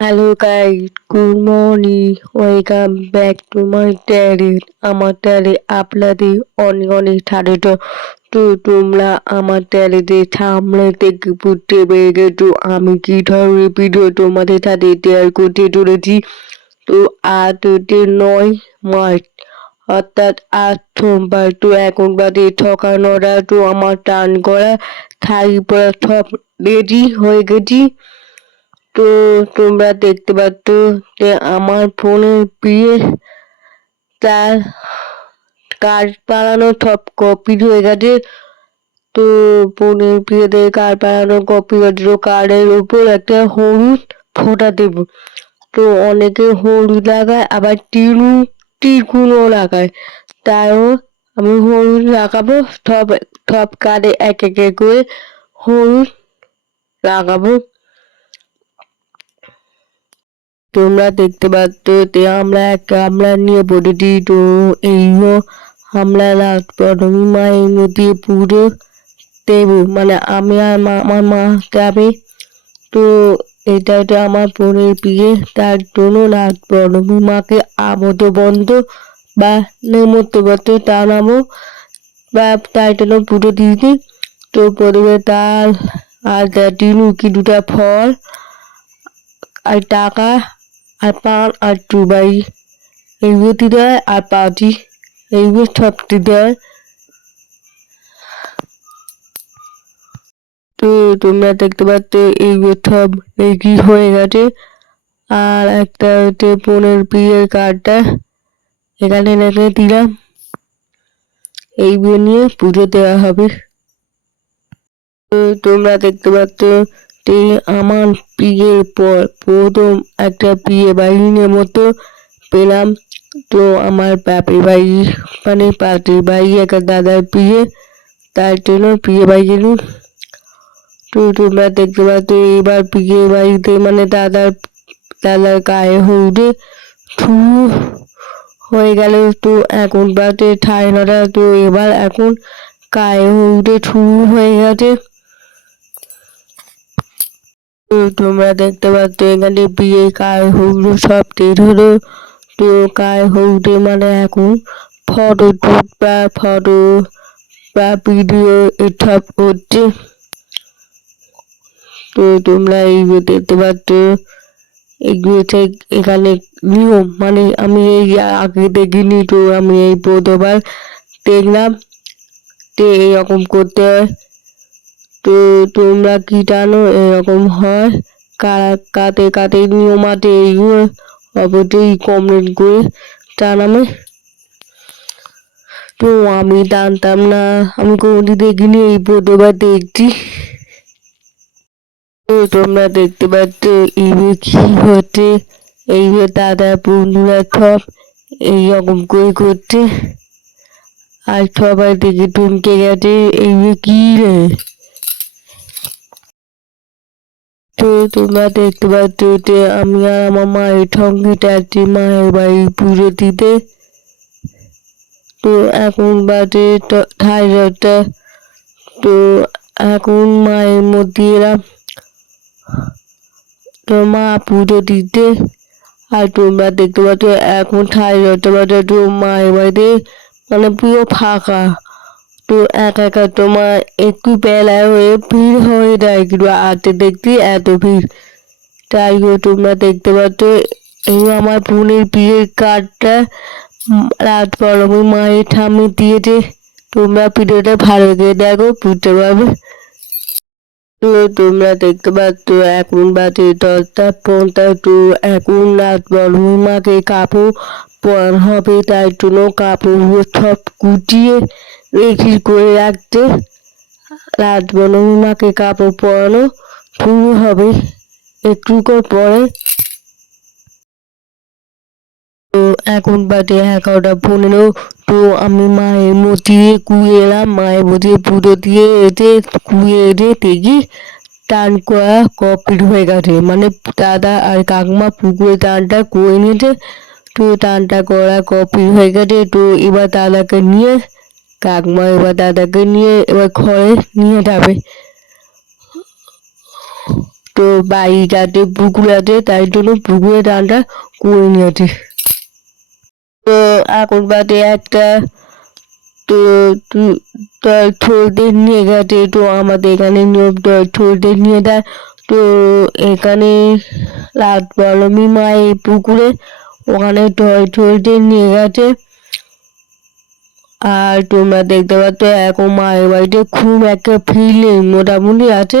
Hello guys, good morning. Welcome back to my channel. আমার চ্যানেলে আপনাদের অনেক অনেক স্বাগত। তো তোমরা আমার চ্যানেলে সামনে থেকে বুঝতে পেরে গেছো আমি কি ধরনের ভিডিও তোমাদের সাথে শেয়ার করতে চলেছি। তো আজ হচ্ছে 9 মার্চ, অর্থাৎ আজ সোমবার। তো এখন বাজে সকাল 9টা। তো আমার স্নান করা, শাড়ি পরা সব রেডি হয়ে গেছি। তো তোমরা দেখতে পাচ্ছ যে আমার ফোনের দিয়ে তার কার্ড বানানো সব কমপ্লিট হয়ে গেছে। তো ফোনের বিয়েতে কার্ড বানানো কমপ্লিট হয়েছে। কার্ডের উপর একটা হলুদ ফোঁটা দেব। তো অনেকে হলুদ লাগায়, আবার টিকুনও লাগায়। তাও আমি হলুদ লাগাবো। সব সব কার্ডে এক এক করে হলুদ লাগাবো। তোমরা দেখতে পাচ্ছ যে আমরা নিয়ে পড়েছি। তো এইগুলো আমরা প্রথমে মায়ের মধ্যে পুরো দেব, মানে আমি আর আমার মা যাবে। তো এটা হচ্ছে আমার বোনের বিয়ে, তার জন্য রাত প্রথমে মাকে আমোদ বন্ধ বা নেমন্তন্ন জানাবো, বা তার জন্য পুজো দিয়েছি। তো প্রথমে তাল আর দুটা ফল আর টাকা আর পান আর দুবাই এইগুলো দিতে হয়, আর পাউটি এইগুলো সব দিতে হয়। তো তোমরা দেখতে পাচ্ছ এইগুলো সব রেডি হয়ে গেছে। আর একটা হচ্ছে বোনের বিয়ের কার্ডটা এখানে রেখে দিলাম। এইগুলো নিয়ে পুজো দেওয়া হবে। তো তোমরা দেখতে পাচ্ছ যে আমার বিয়ের পর প্রথম একটা বিয়ে বাহিনীর মতো পেলাম। তো আমার বাপের বাড়ি, মানে পাশের বাড়ি একটা দাদার বিয়ে, তার জন্য বিয়ে বাড়ি গেলুম। তো তোমরা দেখতে পাচ্ছ এবার বিয়ে বাড়িতে, মানে দাদার গায়ে হলুদে শুরু হয়ে গেল। তো এখন বাজে 9:30। তো এবার এখন গায়ে হলুদে শুরু হয়ে গেছে। তো তোমরা দেখতে পাচ্ছ এখানে বিয়ে গায়ে হলুদ সব শেষ হলো। তো গায়ে হলুদে মানে এখন ফটো বা ভিডিও এসব হচ্ছে। তো তোমরা এইগুলো দেখতে পাচ্ছ, এগুলো এখানে নিয়ম, মানে আমি এই আগে দেখিনি। তো আমি এই প্রথমবার দেখলাম যে এরকম করতে হয়। তো তোমরা কি জানো এরকম হয়? কারা কাতে কাতে নিয়ম আছে এইগুলো অবশ্যই কমেন্ট করে জানাবে। তো আমি জানতাম না, আমি কোনোদিন দেখিনি, এই প্রথমবার দেখছি। তো তোমরা দেখতে পাচ্ছ এইগুলো কি হচ্ছে। এইগুলো দাদা বন্ধুরা সব এইরকম করে করছে, আর সবাই দেখে টমকে গেছে এইগুলো কি রে। তো তোমরা দেখতে পাচ্ছ যে আমি আর আমার মায়ের সঙ্গে যাচ্ছি মায়ের বাড়ি পুজো দিতে। তো এখন বাজে 9:30। তো এখন মায়ের মধ্যে এলাম, তো মা পুজো দিতে। আর তোমরা দেখতে পাচ্ছ এখন 9:30 বাজে। তো মায়ের বাড়িতে মানে পুরো ফাঁকা। তো একা একা তোমার একটু বেলা হয়ে ভিড় হয়ে যায়, কিন্তু আজকে দেখছি এত ভিড়। তাই তোমরা দেখতে পাচ্ছ এই আমার বোনের বিয়ের কার্ডটা রাত পরমে মায়ের সামনে দিয়েছে। তোমরা ভিডিওটা ভালো করে দেখো, বুঝতে পারবে। তো তোমরা দেখতে পাচ্ছ এখন বাজে 10:50। তো এখন রাত পরমে মাকে কাপড় পরানো হবে, তাই জন্য কাপড়গুলো সব গুটিয়ে রেডি করে রাখতে। রাত পরমে মাকে কাপড় পরানো শুরু হবে একটু পরে। তো এখন বাজে 11:15। তো আমি মায়ের মন্দিরে ঘুরে এলাম, মায়ের মন্দিরে পুজো দিয়ে এসে ঘুরে এসে দেখি টান করা কমপ্লিট হয়ে গেছে, মানে দাদা আর কাকমা পুকুরে টানটা করে নিয়েছে। তো টানটা করা কমপ্লিট হয়ে গেছে। তো এবার দাদাকে নিয়ে, কাকমা এবার দাদাকে নিয়ে এবার ঘরে নিয়ে যাবে। তো বাড়ির কাছে পুকুর আছে, তাই জন্য পুকুরে ধানটা করে নিয়েছে। তো এখন বাদে একটা, তো ছোটদের নিয়ে গেছে, তো আমাদের এখানে নিয়ম ছোটদের নিয়ে দেয়। তো এখানে রাত পৌর্ণমী মায়ের পুকুরে ওখানে ছোটদের নিয়ে গেছে। আর তোমরা দেখতে পাচ্ছ এখন মায়ের বাড়িতে খুব একটা ভিড় নেই, মোটামুটি আছে।